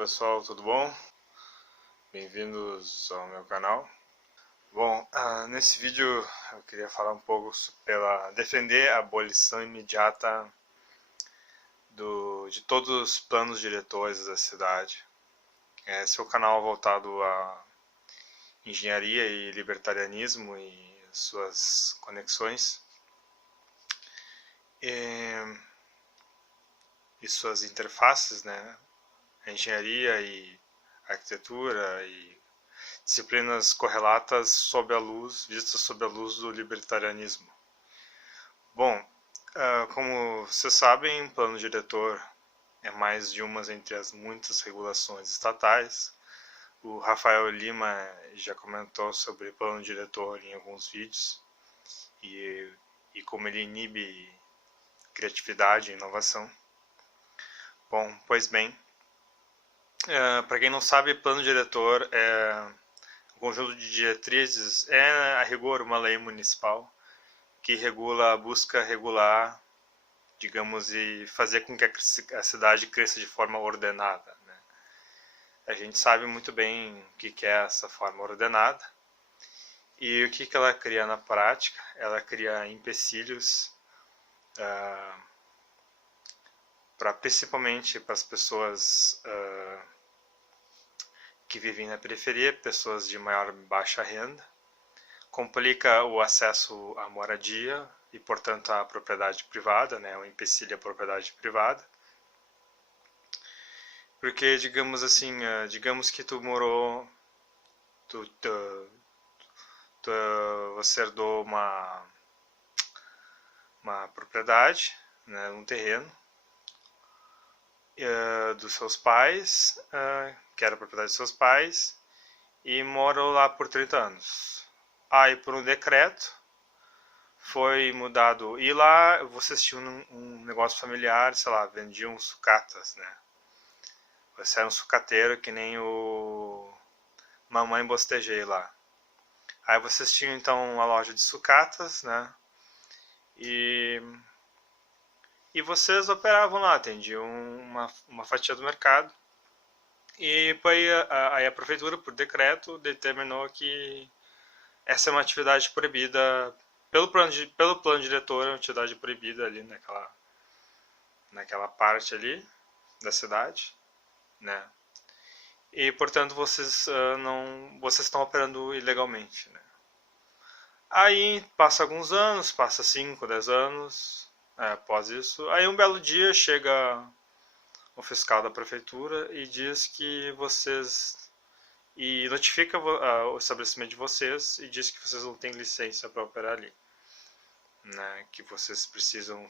pessoal, tudo bom? Bem-vindos ao meu canal. Bom, nesse vídeo eu queria falar um pouco defender a abolição imediata de todos os planos diretores da cidade. Esse é o canal voltado a engenharia e libertarianismo e suas conexões e suas interfaces, né? A engenharia e a arquitetura e disciplinas correlatas vistas sob a luz do libertarianismo. Bom, como vocês sabem, o plano diretor é mais de umas entre as muitas regulações estatais. O Rafael Lima já comentou sobre plano diretor em alguns vídeos e como ele inibe criatividade e inovação. Bom, pois bem, para quem não sabe, plano diretor é um conjunto de diretrizes, a rigor uma lei municipal que busca regular, digamos, e fazer com que a cidade cresça de forma ordenada, né? A gente sabe muito bem o que é essa forma ordenada e o que ela cria na prática. Ela cria empecilhos principalmente para as pessoas que vivem na periferia, pessoas de maior e baixa renda, complica o acesso à moradia e, portanto, à propriedade privada, né? O empecilho à propriedade privada. Porque, digamos assim, digamos que você herdou uma propriedade, né, um terreno, dos seus pais, que era a propriedade dos seus pais, e morou lá por 30 anos. Aí, por um decreto, foi mudado. E lá vocês tinham um negócio familiar, sei lá, vendiam sucatas, né? Você era um sucateiro que nem o Mamãe Bostejei lá. Aí vocês tinham então uma loja de sucatas, né? E vocês operavam lá, atendiam uma fatia do mercado. E aí a prefeitura, por decreto, determinou que essa é uma atividade proibida pelo plano diretor, é uma atividade proibida ali naquela parte ali da cidade, né? E portanto vocês estão operando ilegalmente, né? Aí passa alguns anos, passa 5, 10 anos, após isso, aí um belo dia chega o fiscal da prefeitura e diz que notifica o estabelecimento de vocês e diz que vocês não têm licença para operar ali, né? Que vocês precisam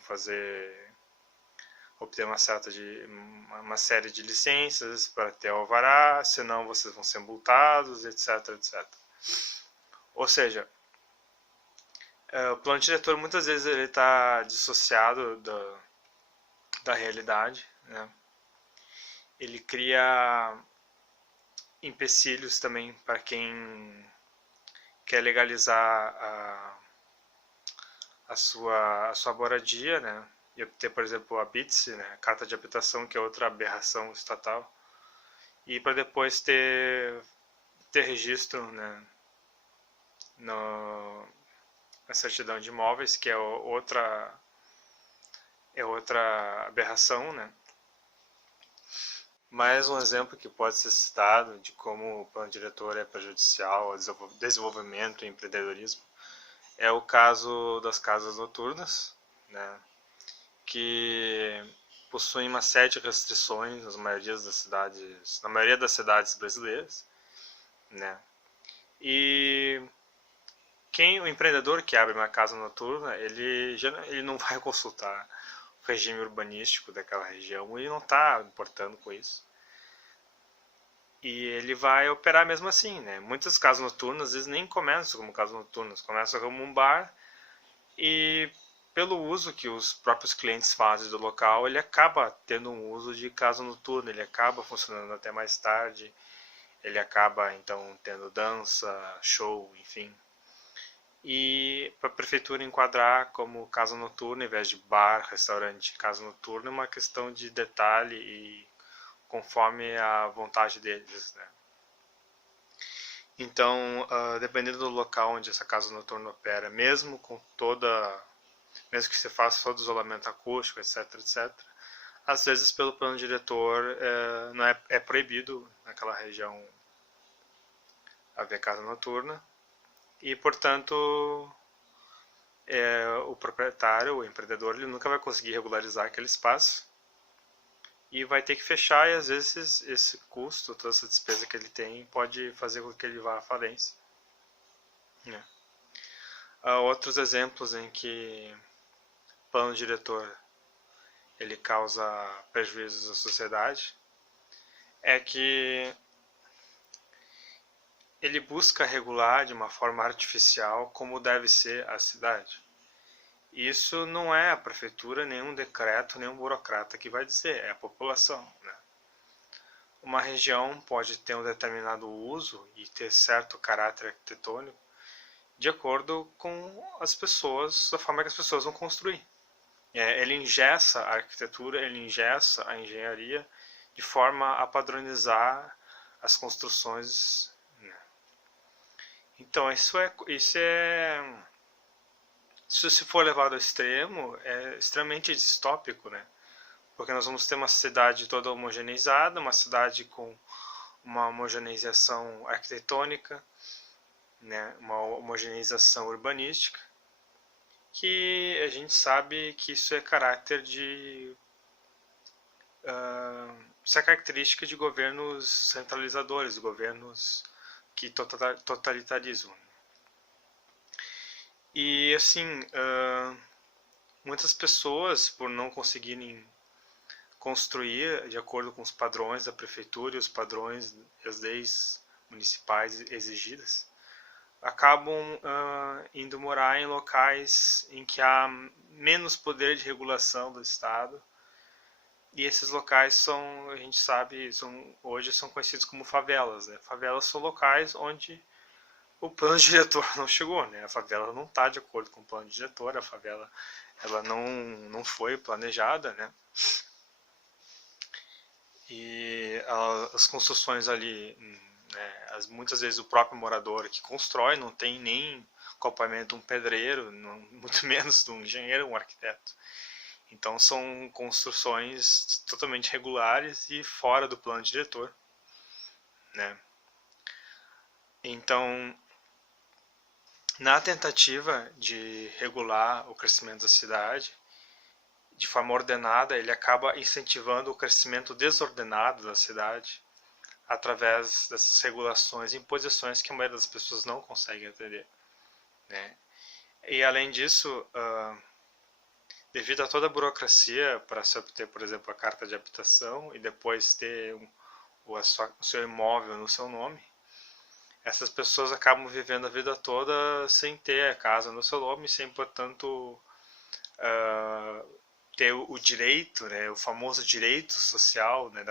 obter uma série de licenças para ter alvará, senão vocês vão ser multados, etc, etc. Ou seja, o plano diretor muitas vezes ele está dissociado da realidade, né? Ele cria empecilhos também para quem quer legalizar a sua moradia, né? E obter, por exemplo, a BITS, né? A carta de habitação, que é outra aberração estatal, e para depois ter registro, né? Na certidão de imóveis, que é outra aberração, né? Mais um exemplo que pode ser citado de como o plano diretor é prejudicial ao desenvolvimento e empreendedorismo é o caso das casas noturnas, né, que possuem uma série de restrições na maioria das cidades brasileiras, né? E o empreendedor que abre uma casa noturna, ele não vai consultar o regime urbanístico daquela região, ele não está importando com isso. E ele vai operar mesmo assim, né? Muitas casas noturnas, às vezes, nem começam como casas noturnas, começam como um bar e pelo uso que os próprios clientes fazem do local, ele acaba tendo um uso de casa noturna, ele acaba funcionando até mais tarde, ele acaba, então, tendo dança, show, enfim. E para a prefeitura enquadrar como casa noturna, em vez de bar, restaurante, casa noturna, é uma questão de detalhe e conforme a vontade deles, né? Então, dependendo do local onde essa casa noturna opera, mesmo que você faça todo o isolamento acústico, etc, etc, às vezes pelo plano diretor não é proibido naquela região haver casa noturna e, portanto, o proprietário, o empreendedor, ele nunca vai conseguir regularizar aquele espaço e vai ter que fechar, e às vezes esse custo, toda essa despesa que ele tem, pode fazer com que ele vá à falência. Há outros exemplos em que o plano diretor ele causa prejuízos à sociedade é que ele busca regular de uma forma artificial como deve ser a cidade. Isso não é a prefeitura, nenhum decreto, nenhum burocrata que vai dizer, é a população, né? Uma região pode ter um determinado uso e ter certo caráter arquitetônico de acordo com as pessoas, a forma que as pessoas vão construir. Ele engessa a arquitetura, ele engessa a engenharia de forma a padronizar as construções, né? Então, se for levado ao extremo, é extremamente distópico, né? Porque nós vamos ter uma cidade toda homogeneizada, uma cidade com uma homogeneização arquitetônica, né? Uma homogeneização urbanística, que a gente sabe que isso é caráter de isso é característica de governos centralizadores, governos que totalitarizam. E assim, muitas pessoas, por não conseguirem construir de acordo com os padrões da prefeitura e os padrões e as leis municipais exigidas, acabam indo morar em locais em que há menos poder de regulação do Estado. E esses locais são, a gente sabe, hoje são conhecidos como favelas, né? Favelas são locais onde o plano diretor não chegou, né? A favela não está de acordo com o plano diretor, a favela ela não foi planejada, né? E as construções ali, né, muitas vezes o próprio morador que constrói não tem nem acompanhamento de um pedreiro, muito menos de um engenheiro, um arquiteto. Então são construções totalmente regulares e fora do plano diretor, né? Então, na tentativa de regular o crescimento da cidade de forma ordenada, ele acaba incentivando o crescimento desordenado da cidade através dessas regulações e imposições que a maioria das pessoas não consegue atender, né? E além disso, devido a toda a burocracia para se obter, por exemplo, a carta de habitação e depois ter o seu imóvel no seu nome, essas pessoas acabam vivendo a vida toda sem ter a casa no seu nome, sem, portanto, ter o direito, né, o famoso direito social, né,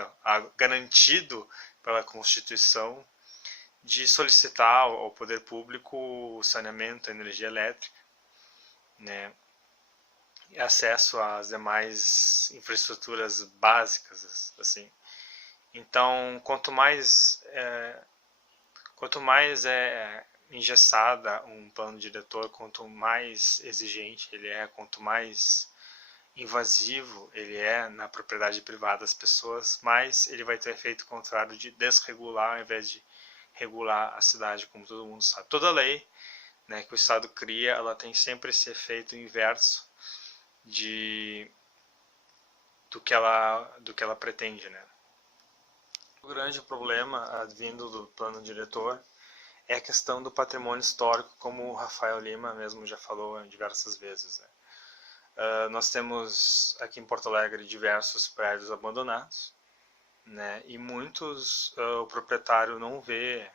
garantido pela Constituição, de solicitar ao poder público o saneamento, a energia elétrica, né, e acesso às demais infraestruturas básicas, assim. Então, quanto mais é engessada um plano diretor, quanto mais exigente ele é, quanto mais invasivo ele é na propriedade privada das pessoas, mais ele vai ter efeito contrário de desregular ao invés de regular a cidade, como todo mundo sabe. Toda lei, né, que o Estado cria, ela tem sempre esse efeito inverso do que ela pretende, né? O grande problema vindo do plano diretor é a questão do patrimônio histórico, como o Rafael Lima mesmo já falou diversas vezes, né? Nós temos aqui em Porto Alegre diversos prédios abandonados, né? E muitos o proprietário não vê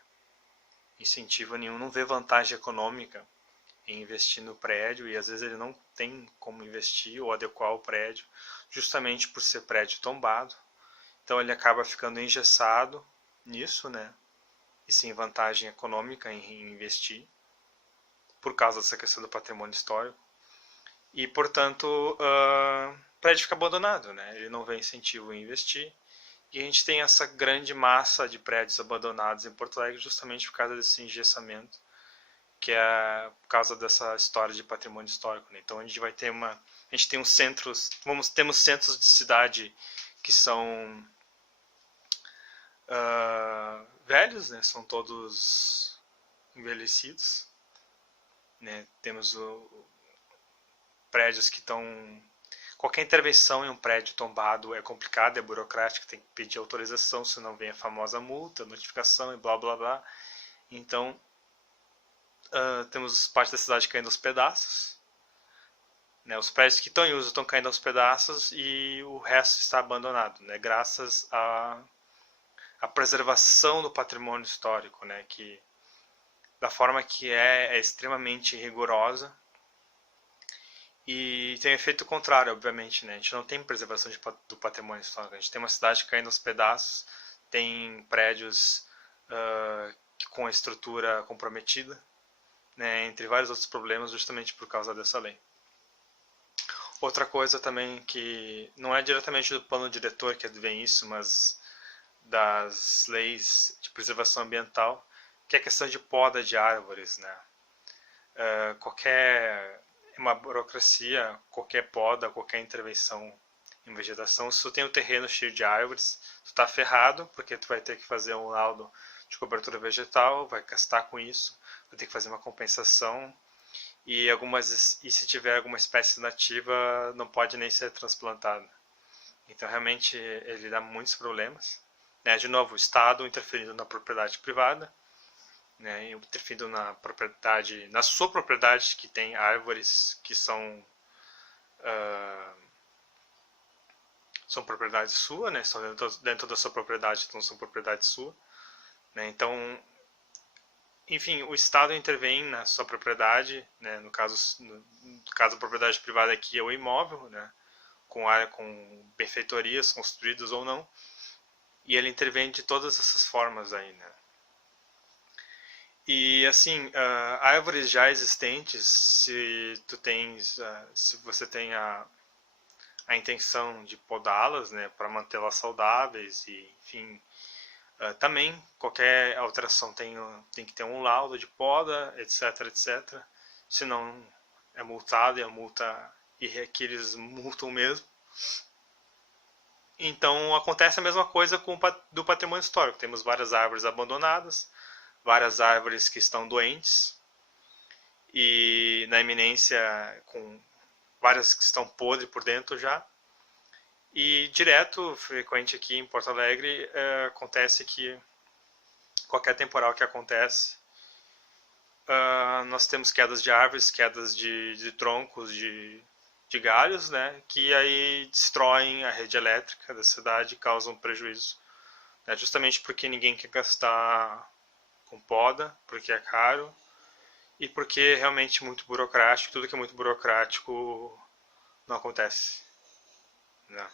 incentivo nenhum, não vê vantagem econômica em investir no prédio, e às vezes ele não tem como investir ou adequar o prédio, justamente por ser prédio tombado. Então ele acaba ficando engessado nisso, né? E sem vantagem econômica em investir, por causa dessa questão do patrimônio histórico. E, portanto, o prédio fica abandonado, né? Ele não vê incentivo em investir E a gente tem essa grande massa de prédios abandonados em Porto Alegre justamente por causa desse engessamento, que é por causa dessa história de patrimônio histórico, né? Então a gente vai ter a gente tem uns centros, temos centros de cidade que são velhos, né? São todos envelhecidos, né? Temos prédios que estão... Qualquer intervenção em um prédio tombado é complicado, é burocrático, tem que pedir autorização, senão vem a famosa multa, notificação e blá blá blá. Então, temos parte da cidade caindo aos pedaços, né? Os prédios que estão em uso estão caindo aos pedaços e o resto está abandonado, né? Graças à preservação do patrimônio histórico, né? Que, da forma que é extremamente rigorosa. E tem um efeito contrário, obviamente, né? A gente não tem preservação do patrimônio histórico. A gente tem uma cidade caindo aos pedaços, tem prédios com a estrutura comprometida, né? Entre vários outros problemas, justamente por causa dessa lei. Outra coisa também que não é diretamente do plano diretor que advém isso, mas das leis de preservação ambiental, que é a questão de poda de árvores, né? Uma burocracia, qualquer poda, qualquer intervenção em vegetação, se tu tem um terreno cheio de árvores, tu tá ferrado, porque tu vai ter que fazer um laudo de cobertura vegetal, vai gastar com isso, vai ter que fazer uma compensação, e se tiver alguma espécie nativa, não pode nem ser transplantada. Então realmente ele dá muitos problemas, né? De novo, o Estado interferindo na propriedade privada, né, interferindo na sua propriedade, que tem árvores que são propriedade sua, né, são dentro da sua propriedade, então são propriedade sua, né, então, enfim, o Estado intervém na sua propriedade, né, no caso a propriedade privada aqui é o imóvel, né, com benfeitorias construídas ou não, e ele intervém de todas essas formas aí, né. E assim, árvores já existentes, se você tem a intenção de podá-las, né, para mantê-las saudáveis, e enfim, também qualquer alteração tem que ter um laudo de poda, etc, etc. Senão é multado, e a multa, e que eles multam mesmo. Então acontece a mesma coisa do patrimônio histórico. Temos várias árvores abandonadas, várias árvores que estão doentes e na iminência, com várias que estão podres por dentro já. E direto, frequente aqui em Porto Alegre, acontece que qualquer temporal que acontece, nós temos quedas de árvores, quedas de troncos, de galhos, né, que aí destroem a rede elétrica da cidade e causam prejuízo, né, justamente porque ninguém quer gastar com poda, porque é caro e porque é realmente muito burocrático. Tudo que é muito burocrático não acontece, né?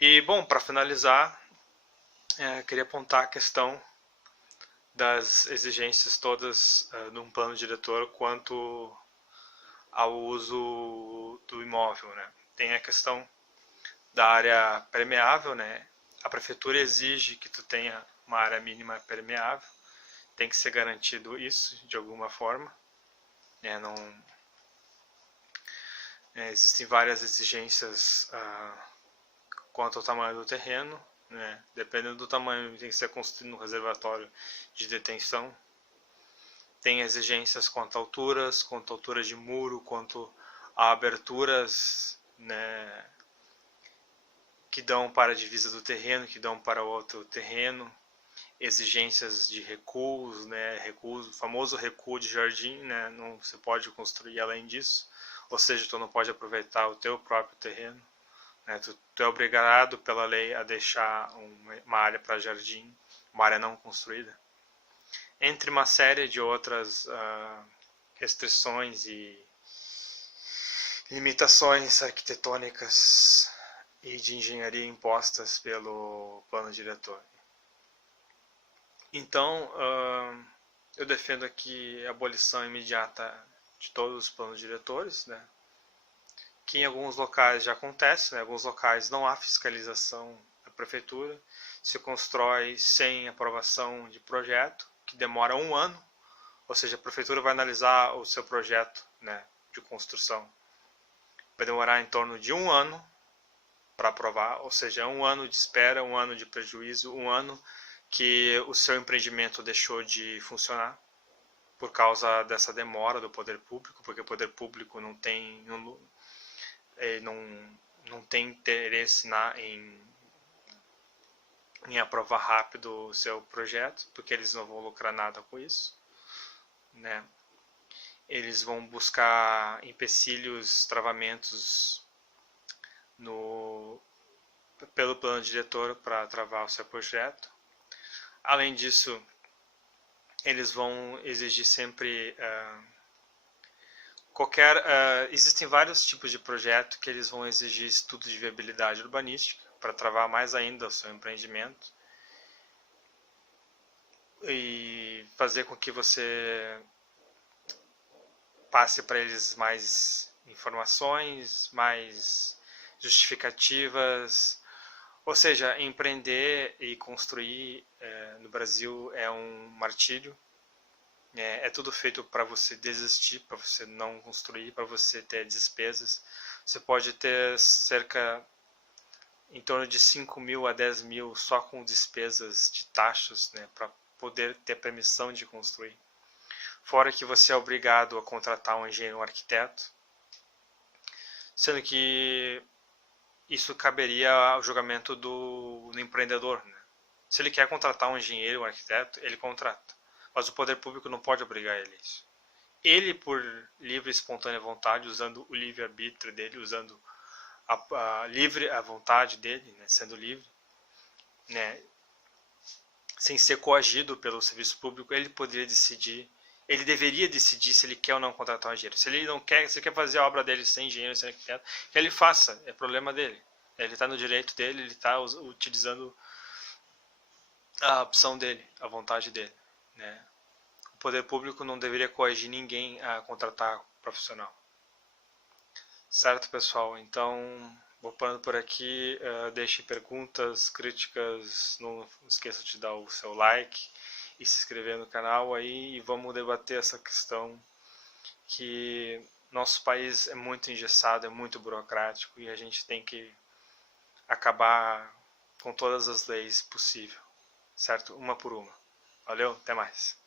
E bom, para finalizar, queria apontar a questão das exigências todas num plano diretor quanto ao uso do imóvel, né? Tem a questão da área permeável, né? A prefeitura exige que tu tenha uma área mínima permeável, tem que ser garantido isso de alguma forma, né? Não, existem várias exigências quanto ao tamanho do terreno, né? Dependendo do tamanho, tem que ser construído um reservatório de detenção. Tem exigências quanto a alturas, quanto a altura de muro, quanto a aberturas, né, que dão para a divisa do terreno, que dão para o outro terreno. Exigências de recuos, né, o famoso recuo de jardim, né, não se pode construir além disso, ou seja, tu não pode aproveitar o teu próprio terreno, né, tu é obrigado pela lei a deixar uma área para jardim, uma área não construída, entre uma série de outras restrições e limitações arquitetônicas e de engenharia impostas pelo plano diretor. Então, eu defendo aqui a abolição imediata de todos os planos diretores, né? Que em alguns locais já acontece, né? Em alguns locais não há fiscalização da prefeitura, se constrói sem aprovação de projeto, que demora 1 ano, ou seja, a prefeitura vai analisar o seu projeto, né, de construção. Vai demorar em torno de 1 ano para aprovar, ou seja, 1 ano de espera, 1 ano de prejuízo, 1 ano que o seu empreendimento deixou de funcionar por causa dessa demora do poder público, porque o poder público não tem interesse em aprovar rápido o seu projeto, porque eles não vão lucrar nada com isso, né? Eles vão buscar empecilhos, travamentos pelo plano diretor para travar o seu projeto. Além disso, eles vão exigir sempre existem vários tipos de projeto que eles vão exigir estudo de viabilidade urbanística para travar mais ainda o seu empreendimento e fazer com que você passe para eles mais informações, mais justificativas. Ou seja, empreender e construir no Brasil é um martírio. É tudo feito para você desistir, para você não construir, para você ter despesas. Você pode ter cerca em torno de 5 mil a 10 mil só com despesas de taxas, né, para poder ter permissão de construir. Fora que você é obrigado a contratar um engenheiro, um arquiteto, sendo que isso caberia ao julgamento do empreendedor, né? Se ele quer contratar um engenheiro, um arquiteto, ele contrata. Mas o poder público não pode obrigar ele a isso. Ele, por livre e espontânea vontade, usando o livre-arbítrio dele, usando a vontade dele, né, sendo livre, né, sem ser coagido pelo serviço público, ele poderia decidir, ele deveria decidir se ele quer ou não contratar um engenheiro. Se ele não quer, se ele quer fazer a obra dele sem engenheiro, sem arquiteto, que ele faça, é problema dele. Ele está no direito dele, ele está utilizando a opção dele, a vontade dele, né? O poder público não deveria coagir ninguém a contratar profissional. Certo, pessoal? Então, vou parando por aqui. Deixe perguntas, críticas, não esqueça de dar o seu like e se inscrever no canal aí, e vamos debater essa questão que nosso país é muito engessado, é muito burocrático, e a gente tem que acabar com todas as leis possíveis, certo? Uma por uma. Valeu, até mais.